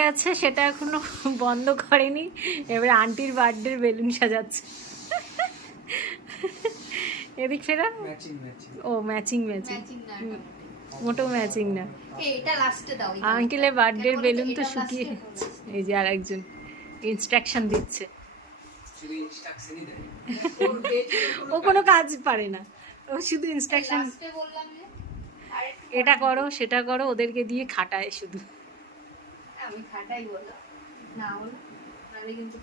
গেছে সেটা এখনো বন্ধ করেনি। এবার আন্টির বার্থডের বেলুন সাজাচ্ছে। এদিক ফেরা ও ম্যাচিং মোটো ম্যাচিং না। আঙ্কেলের বার্থডের বেলুন তো শুকিয়ে গেছে। এই যে আর একজন ইনস্ট্রাকশন দিচ্ছে। ও কোনো কাজ পারে না, ও শুধু ইনস্ট্রাকশন, এটা করো সেটা করো, ওদেরকে দিয়ে খাটায় শুধু। আমি খাটাই বলো না, বলো নালে কিন্তু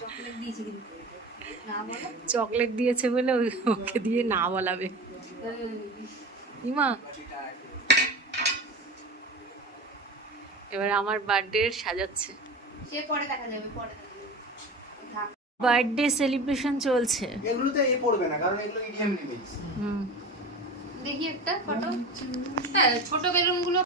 চকলেট দিয়েছি কিন্তু না বলো, চকলেট দিয়েছে বলে ওকে দিয়ে না বলাবে। ইমা এবার আমার বার্থডে সাজাচ্ছে, সে পরে দেখা যাবে, পরে দেখা যাবে। বার্থডে সেলিব্রেশন চলছে। এগুলোতে এ পড়বে না কারণ এগুলো ইডিএম লিমিটস। দেখি একটা ফটো। হ্যাঁ ছোট বেলুন গুলো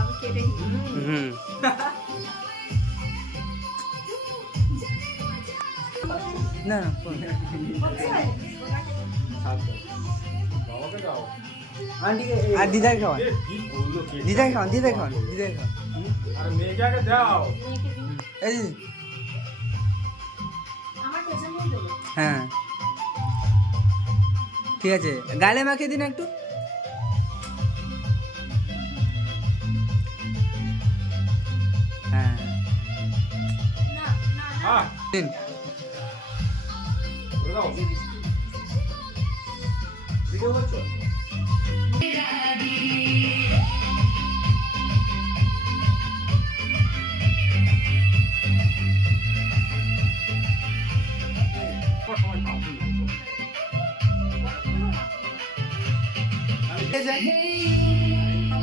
আমি কেটে না আর দিদার খাওয়ান, দিদার খাওয়ান, দিদার খাওয়ান, দিদার খাওয়ান। আরে মেয়েকে দাও। এই হ্যাঁ ঠিক আছে, গালে মাখিয়ে দিন একটু। হ্যাঁ দিন। ভিডিও করছো?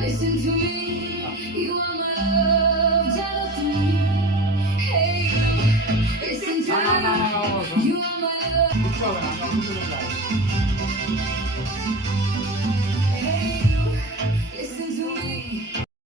Listen to me, you are my love, tell to me. Hey, listen to me, you are my love.